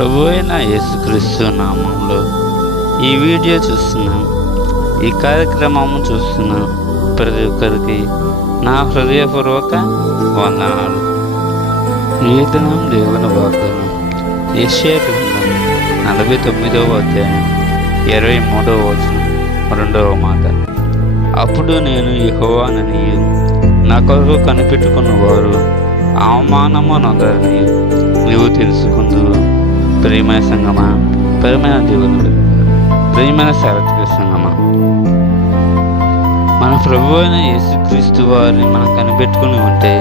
ప్రభు అయిన యేసుక్రీస్తు నామంలో ఈ వీడియో చూస్తున్నాం ఈ కార్యక్రమం చూస్తున్న ప్రతి ఒక్కరికి నా హృదయపూర్వక వందనాలు. ఈ దినం దేవుని వాగ్దానం. యెషయా గ్రంథం నలభై తొమ్మిదవ అధ్యాయం ఇరవై మూడవ వచనం రెండవ మాట. అప్పుడు నేను యహోవానని నా కొరకు కనిపెట్టుకున్న వారు అవమానము నొందరని నీవు తెలుసుకుందు ప్రియమైన సంగమా? ప్రియమైన దేవునుడు ప్రియమైన సారథిక సంగమా? మన ప్రభు అయిన యేసుక్రీస్తు వారిని మనం కనిపెట్టుకుని ఉంటే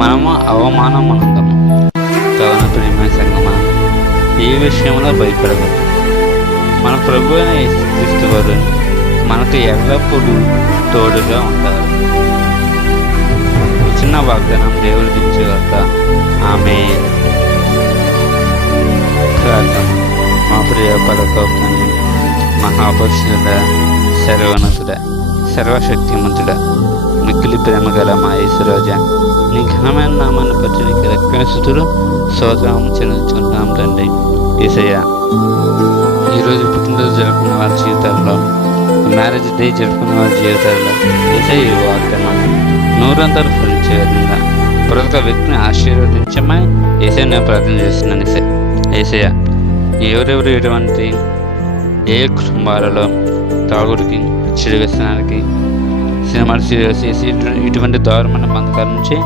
మనము అవమానం అనందము కావున ప్రియమైన సంగమా ఏ విషయంలో భయపడవద్దు. మన ప్రభు అయిన యేసుక్రీస్తు వారు మనకు ఎల్లప్పుడూ తోడుగా ఉంటారు. చిన్న వాగ్దానం దేవుడు దించగలత ఆమె ప్రియ పరకోప్తాన్ని మహాపరుషుడ సర్వోన్నతుడ సర్వశక్తిమంతుడ మిక్కిలి ప్రేమ గల మా ఈశ్వరోజ నీ ఘనమైన నామాన్ని బట్టి నీకు రక్షణ స్థుతులు సోదరము తండ్రి ఏసయ్య ఈరోజు పుట్టినరోజు జరుపుకున్న వారి జీవితాల్లో మ్యారేజ్ డే జరుపుకున్న వారి జీవితాల్లో ఏసయ్య ఈ వాగ్దానం నూరంతలు ఫలించే విధంగా ప్రతి ఒక్క వ్యక్తిని ఆశీర్వదించమని ఏసయ్య నేను ప్రార్థన చేస్తున్నాను ఏసయ్య ఏసయ్య ఎవరెవరు ఎటువంటి ఏ కుటుంబాలలో తాగుడికి చెడు వ్యసనానికి సినిమాలు సీరియల్స్ చేసి ఇటువంటి దారుణమైన బంధకాల నుంచి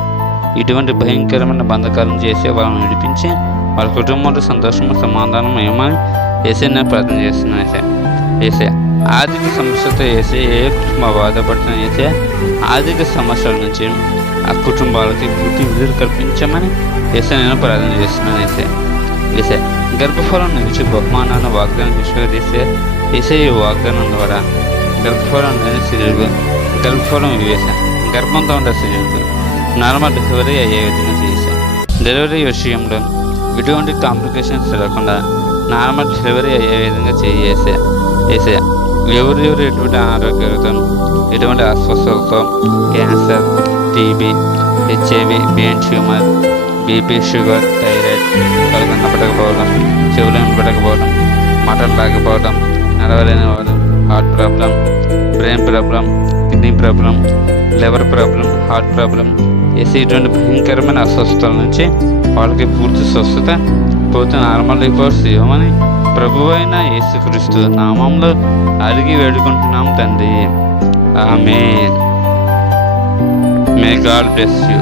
ఇటువంటి భయంకరమైన బంధకాలను చేసి వాళ్ళని విడిపించి వాళ్ళ కుటుంబంలో సంతోషము సమాధానం ఏమని వేసే నేను ప్రార్థన చేస్తున్నాను వేసే వేసే ఆర్థిక సమస్యతో వేసే ఏ కుటుంబ బాధపడుతున్న అయితే ఆర్థిక సమస్యల నుంచి ఆ కుటుంబాలకి పూర్తి విధులు కల్పించమని వేసే నేను ప్రార్థన చేస్తున్నాను వేసే వేసే గర్భఫలం నుంచి బహుమానాన్ని వాగ్దానం తీసుకుతీసే వేసే ఈ వాగ్దానం ద్వారా గర్భఫలం లేని స్త్రీలకు గర్భఫలం వేసా గర్భంతో ఉండే స్త్రీలకు నార్మల్ డెలివరీ అయ్యే విధంగా చేసా డెలివరీ విషయంలో ఎటువంటి కాంప్లికేషన్స్ లేకుండా నార్మల్ డెలివరీ అయ్యే విధంగా చేసే వేసే ఎవరు ఎవరు ఎటువంటి అనారోగ్యాలతో ఎటువంటి అస్వస్థతతో cancer TB HIV B N tumour BP sugar thyroid కళ్ళు కనపడకపోవడం చెవులు వినపడకపోవడం మటన్ రాకపోవడం నడవలేని వాడం heart problem brain problem kidney problem liver problem heart problem వేసి ఇటువంటి భయంకరమైన అస్వస్థతల నుంచి వాళ్ళకి పూర్తి స్వస్థత పూర్తి నార్మల్ రిపోర్ట్స్ ఇవ్వమని ప్రభు అయిన యేసుక్రీస్తు నామంలో అడిగి వేడుకుంటున్నాం తండ్రి. ఆమె మే గాడ్ బ్లెస్ యూ